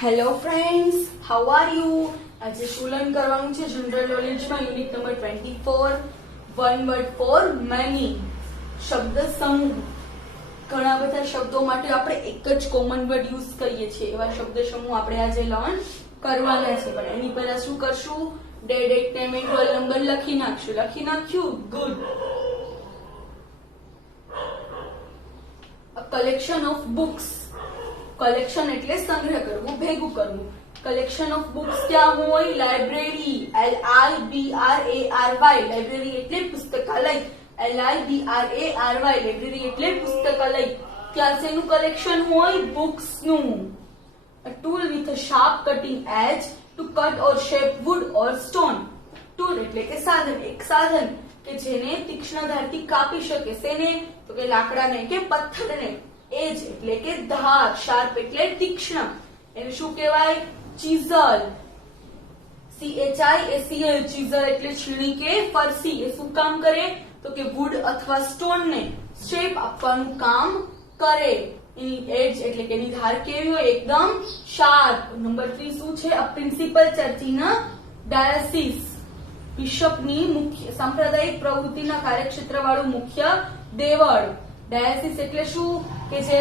Hello friends, how are you? આજે શું learn કરવાનું છે જનરલ નોલેજમાં unit number 24 one word for many. શબ્દ સમૂહ. ઘણા બધા શબ્દો માટે આપણે એક જ કોમન વર્ડ યુઝ કરીએ છીએ. એવા શબ્દ સમૂહ આપણે આજે લર્ન કરવાના છે. પણ એની પહેલા શું કરશું? Date name and roll number લખી નાખશું. લખી નાખ્યું? Good. A collection of books. Collection એટલે સંગ્રહ કરવું, ભેગું કરવું. કલેક્શન ઓફ બુક્સ ક્યાં હોય? લાઇબ્રેરી. LIBRARY. લાઇબ્રેરી એટલે પુસ્તકાલય. LIBRARY. લાઇબ્રેરી એટલે પુસ્તકાલય. ત્યાં શેનું કલેક્શન હોય? બુક્સ નું. A tool with a sharp cutting edge to cut or shape wood or stone. Tool એટલે કે સાધન, એક સાધન કે જેને તીક્ષ્ણ ધારથી કાપી શકે. શેને? તો કે લાકડાને કે પથ્થરને. એજ એટલે કે ધાર, શાર્પ એટલે તીક્ષ્ણ. એને શું કહેવાય? ચીઝલ. CHISEL. ચીઝલ એટલે છીણી કે ફરસી. એ શું કામ કરે? તો કે વુડ અથવા સ્ટોન ને શેપ આપવાનું કામ કરે. એની એજ એટલે કે એની ધાર કેવી હોય? એકદમ શાર્પ. નંબર 3 શું છે? A principal church in a diocese. બિશપની મુખ્ય સાંપ્રદાયિક પ્રવૃત્તિના કાર્યક્ષેત્ર વાળું મુખ્ય દેવળ. ડાયાસીસ એટલે શું? કે જે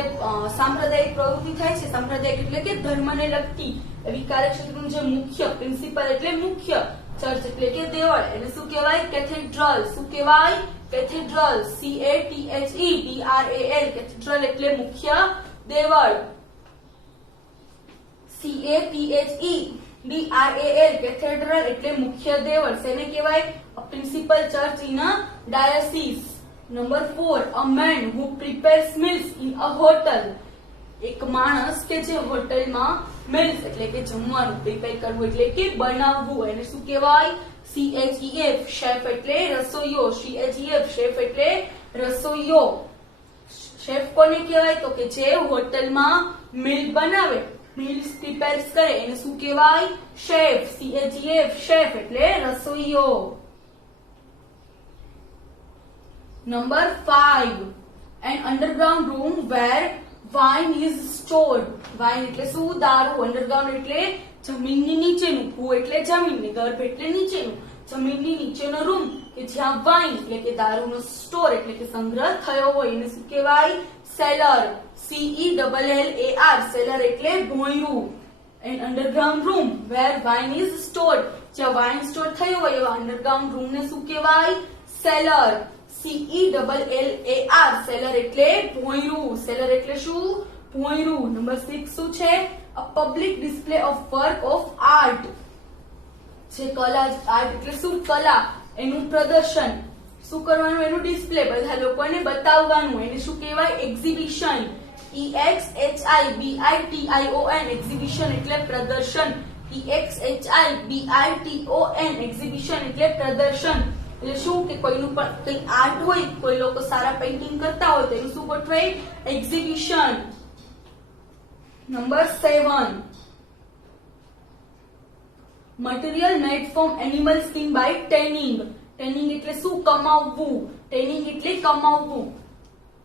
સાંપ્રદાયિક પ્રવૃત્તિ થાય છે. સાંપ્રદાયિક એટલે કે ધર્મને લગતી એવી કાર્યક્ષેત્રનું જે મુખ્ય, પ્રિન્સિપલ એટલે મુખ્ય, ચર્ચ એટલે કે દેવળ, એને શું કહેવાય? કેથેડ્રલ. શું કહેવાય? કેથેડ્રલ. CATHEDRAL. કેથેડ્રલ એટલે મુખ્ય દેવળ. CATHEDRAL. કેથેડ્રલ એટલે મુખ્ય દેવળ. શેને કહેવાય? A principal church in a diocese. Number 4, a man who prepares meals in a hotel. એક માણસ કે જે હોટલમાં meals એટલે કે જમવાનું પ્રિપેર કરવું એટલે કે બનાવવું, એને શું કહેવાય? CHEF. શેફ એટલે રસોઈયો. CHEF. શેફ એટલે રસોઈયો. શેફ કોને કહેવાય? તો કે જે હોટલમાં મીલ બનાવે, meals પ્રિપેર કરે, એને શું કહેવાય? શેફ. CHEF. શેફ એટલે રસોઈયો. Number 5, an underground room where wine is stored. Wine એટલે શું? દારૂ. Underground એટલે જમીનની નીચેનું. ભૂ એટલે જમીનની, ગર્ભ એટલે નીચેનું. જમીનની નીચેનો રૂમ કે જ્યાં વાઇન એટલે કે દારૂનો સ્ટોર એટલે કે સંગ્રહ થયો હોય, એને શું કહેવાય? સેલર. CELLAR. સેલર એટલે ભોંયરું. An underground room where wine is stored. જ્યાં વાઇન સ્ટોર થયો હોય એવા અંડરગ્રાઉન્ડ રૂમ ને શું કહેવાય? સેલર. CELLAR. સેલર એટલે ભોંયરું. સેલર એટલે શું? ભોંયરું. નંબર 6 શું છે? A public display of work of art. જે કલા, આર્ટ એટલે શું? કલા, એનું પ્રદર્શન. શું કરવાનું? એનું ડિસ્પ્લે બધા લોકોને બતાવવાનું. એને શું કહેવાય? એક્ઝિબિશન. EXHIBITION. એક્ઝિબિશન એટલે પ્રદર્શન. EXHIBITON. એક્ઝિબિશન એટલે પ્રદર્શન. એટલે શું? કે કોઈનું પણ કઈ આર્ટ હોય, કોઈ લોકો સારા પેઇન્ટિંગ કરતા હોય તો એનું શું ગોઠવાય? Exhibition. Number 7, material made from animal skin by tanning. Tanning એટલે શું? કમાવવું. ટેનિંગ એટલે કમાવવું.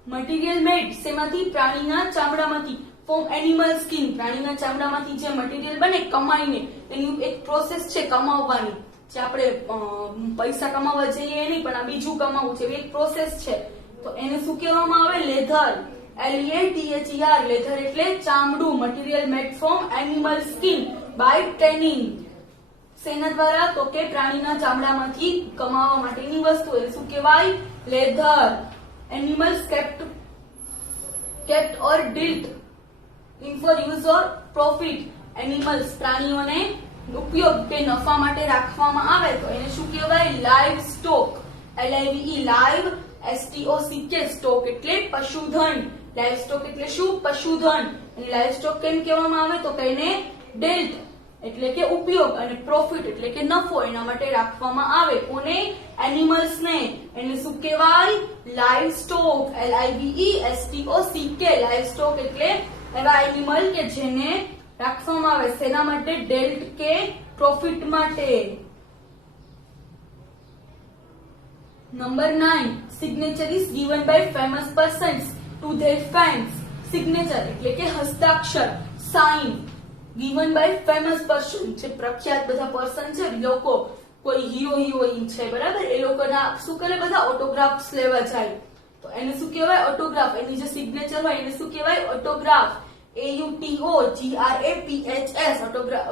મટીરિયલ મેડ શેમાંથી? પ્રાણીના ચામડામાંથી. From animal skin. પ્રાણીના ચામડામાંથી જે મટીરિયલ બને કમાઈને, એની એક પ્રોસેસ છે કમાવવાની. જે આપણે પૈસા કમાવા જઈએ નહીં, પણ આ બીજું કમાવું છે, એક પ્રોસેસ છે. તો એને શું કહેવામાં આવે? લેધર. LEATHER. લેધર એટલે ચામડું. Material made from animal skin by tanning. શેના દ્વારા? તો કે પ્રાણીના ચામડામાંથી કમાવા માટેની વસ્તુ, એને શું કહેવાય? Leather. Animals kept or dealt in for use or profit. Animals પ્રાણીઓને ઉપયોગ કે નફા માટે રાખવામાં આવે તો એને શું કહેવાય? Live stock. LIVE. Live. STOCK. Stock એટલે પશુધન. લાઇવ સ્ટોક એટલે શું? પશુધન. અને લાઇવ સ્ટોક કેમ કહેવામાં આવે? તો કે એને ડેલ્ટ એટલે કે ઉપયોગ અને પ્રોફિટ એટલે કે નફો એના માટે રાખવામાં આવે. કોને? એનિમલ્સ ને. એને શું કહેવાય? Live stock. LIVESTOCK. Live stock એટલે એવા એનિમલ કે જેને રાખવામાં આવે. શેના માટે? ડેલ્ટ કે પ્રોફિટ માટે. Number 9, signature is given by famous persons to their fans. Signature એટલે કે હસ્તાક્ષર, sign. given by famous person, જે પ્રખ્યાત બધા પર્સન છે લોકો, કોઈ હીરો હિરોઈન છે બરાબર, એ લોકોના શું કરે બધા ઓટોગ્રાફ્સ લેવા જાય તો એને શું કહેવાય ઓટોગ્રાફ, એની જે સિગ્નેચર હોય એને શું કહેવાય ઓટોગ્રાફ, AUTOGRAPHS,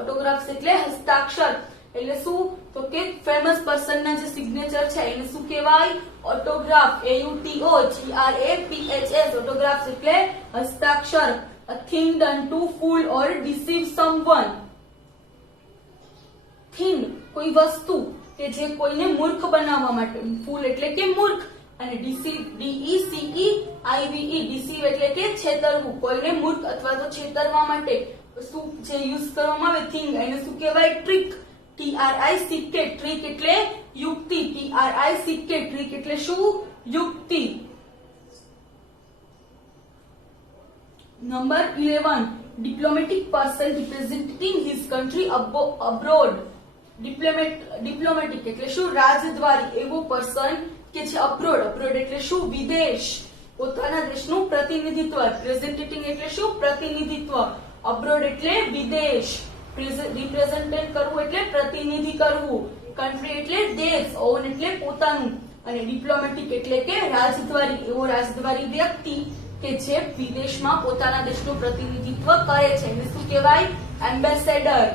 ઓટોગ્રાફ્સ એટલે હસ્તાક્ષર, એટલે શું તો કે ફેમસ પર્સન ના જે સિગ્નેચર છે એને શું કહેવાય ઓટોગ્રાફ, AUTOGRAPHS, ઓટોગ્રાફ્સ એટલે હસ્તાક્ષર. A thing done to fool or deceive someone. Thing કોઈ વસ્તુ કે જે કોઈને મૂર્ખ બનાવવા માટે, ફૂલ એટલે કે મૂર્ખ, અને deceive deceive એટલે કે છેતરવું, કોઈને મૂર્ખ અથવા તો છેતરવા માટે શું જે યુઝ કરવામાં આવે થિંગ એને શું કહેવાય ટ્રિક, TRICK, ટ્રિક એટલે યુક્તિ, TRICK, ટ્રિક એટલે શું યુક્તિ. Number 11, diplomatic person representing his country abroad. Diplomatic એટલે શું રાજદ્વારી, એવો પર્સન કે જે અબ્રોડ એટલે શું વિદેશ, પોતાના દેશનું પ્રતિનિધિત્વ, રિપ્રેઝેન્ટેટિંગ એટલે શું પ્રતિનિધિત્વ, અબ્રોડ એટલે વિદેશ, રિપ્રેઝેન્ટ કરવું એટલે પ્રતિનિધિ કરવું, કન્ટ્રી એટલે દેશ, ઓન એટલે પોતાનું, અને ડિપ્લોમેટિક એટલે કે રાજદ્વારી, એવો રાજદ્વારી વ્યક્તિ કે જે વિદેશમાં પોતાના દેશનું પ્રતિનિધિત્વ કરે છે એને શું કહેવાય એમ્બેસેડર,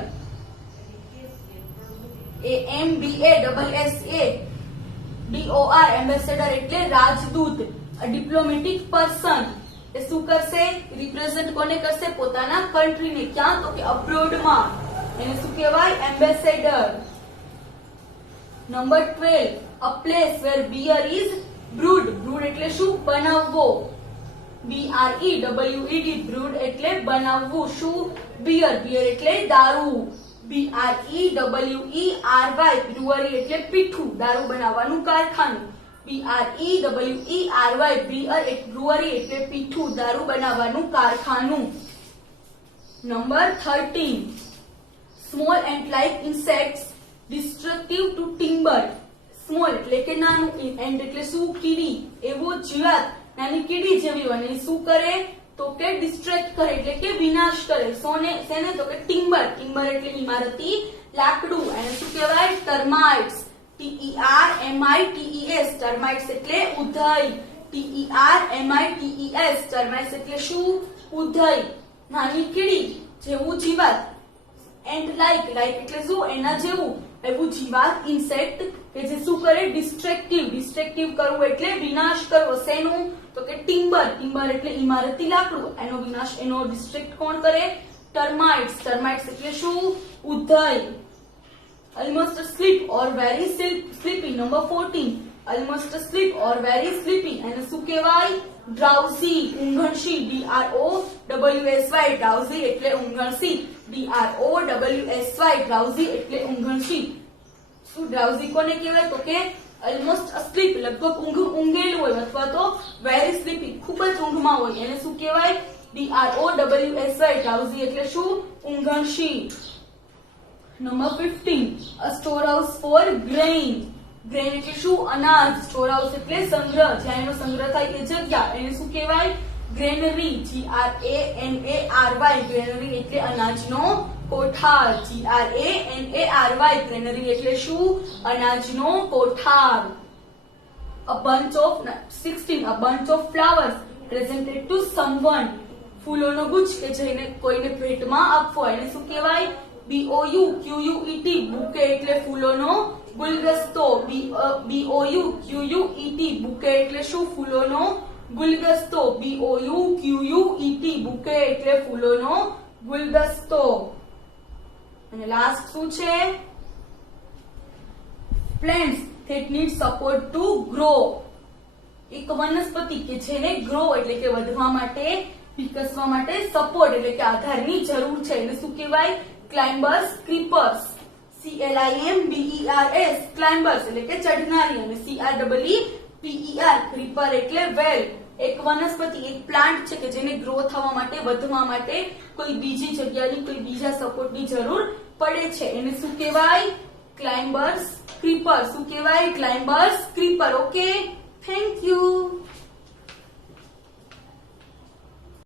AMBASSADOR, એમ્બેસેડર એટલે રાજદૂત. ડિપ્લોમેટિક પર્સન એ શું કરશે રિપ્રેઝેન્ટ કોને કરશે પોતાના કન્ટ્રીને, ક્યાં તો કે અબ્રોડમાં, એને શું કહેવાય ambassador. Number 12, a place where beer is brewed. brewed એટલે શું બનાવવો, BREWED, brewed એટલે બનાવવું, શું બિયર, બિયર એટલે દારૂ, BREWERY, બ્રુઅરી એટલે પીઠું, દારૂ બનાવવાનું કારખાનું, BREWERY, બ્રુઅરી એટલે પીઠું, દારૂ બનાવવાનું કારખાનું. Number 13, small ant like insects destructive to timber. Small એટલે કે નાનું, એન્ટ એટલે શું કીડી, એવો જીવાત નાની કીડી જેવી હોય, શું કરે તો કે ડિસ્ટ્રેક્ટ કરે એટલે કે વિનાશ કરે, શેને તો કે ટિમ્બર, ટિમ્બર એટલે ઇમારતી લાકડું, એને શું કહેવાય ટર્માઇટ્સ, TERMITES, ટર્માઇટ્સ એટલે ઉધઈ, TERMITES, ટર્માઇટ્સ એટલે શું ઉધઈ, નાની કીડી જેવું જીવાત, એન્ડ લાઈક એટલે શું એના જેવું, એવું જીવાત ઇન્સેક્ટ કે જે શું કરે ડિસ્ટ્રક્ટિવ કરવું એટલે વિનાશ કરવો, શેનું તો કે ટિમ્બર, ટિમ્બર એટલે ઇમારતી લાકડું, એનો વિનાશ, એનો ડિસ્ટ્રક્ટ કોણ કરે ટર્માઇટ્સ, ટર્માઇટ્સ એટલે શું ઉધઈ. almost asleep or very sleepy. Number 14, almost asleep or very sleepy, એને શું કહેવાય drowsy, ઊંઘણશી, DROWSY, drowsy એટલે ઊંઘણશી, DROWSY, drowsy એટલે ઊંઘણશી. શું drowsy કોને કહેવાય તો કે almost asleep, લગભગ ઊંઘેલું હોય, અથવા તો very sleepy, ખૂબ જ ઊંઘમાં હોય, એને શું કહેવાય DROWSY, drowsy એટલે શું ઊંઘણશી. Number 15, a storehouse for grain. Grain એટલે શું અનાજ, સ્ટોરહાઉસ એટલે સંગ્રહ, જ્યાં એનો સંગ્રહ થાય એ જગ્યા, એને શું કહેવાય ગ્રેનરી, GRANARY, ગ્રેનરી એટલે અનાજનો કોઠાર, GRANARY, ગ્રેનરી એટલે શું અનાજનો કોઠાર. A bunch of 16, a bunch of flowers presented to someone. ફૂલોનો ગુચ્છ કે જેને કોઈને ભેટમાં આપવો, એને શું કહેવાય BOUQUET, બુકે એટલે ફૂલોનો ગુલદસ્તો, BOUQUET, બુકે એટલે શું ફૂલોનો ગુલદસ્તો, BOUQUET, બુકે એટલે ફૂલોનો ગુલદસ્તો. અને લાસ્ટ શું છે plants that need support to grow. એક વનસ્પતિ કે જેને ગ્રો એટલે કે વધવા માટે, વિકસવા માટે સપોર્ટ એટલે કે આધારની જરૂર છે, એને શું કહેવાય ક્લાઇમ્બર્સ, ક્રીપર્સ, CLIMBERS, ક્લાઇમ્બર્સ એટલે કે ચઢનારી, અને CREEPER, ક્રીપર એટલે વેલ. એક વનસ્પતિ, એક પ્લાન્ટ છે કે જેને ગ્રો થવા માટે, વધવા માટે કોઈ બીજી જગ્યાની, કોઈ બીજા સપોર્ટની જરૂર પડે છે, એને શું કહેવાય ક્લાઇમ્બર્સ, ક્રીપર. શું કહેવાય climbers, creeper. Okay, thank you.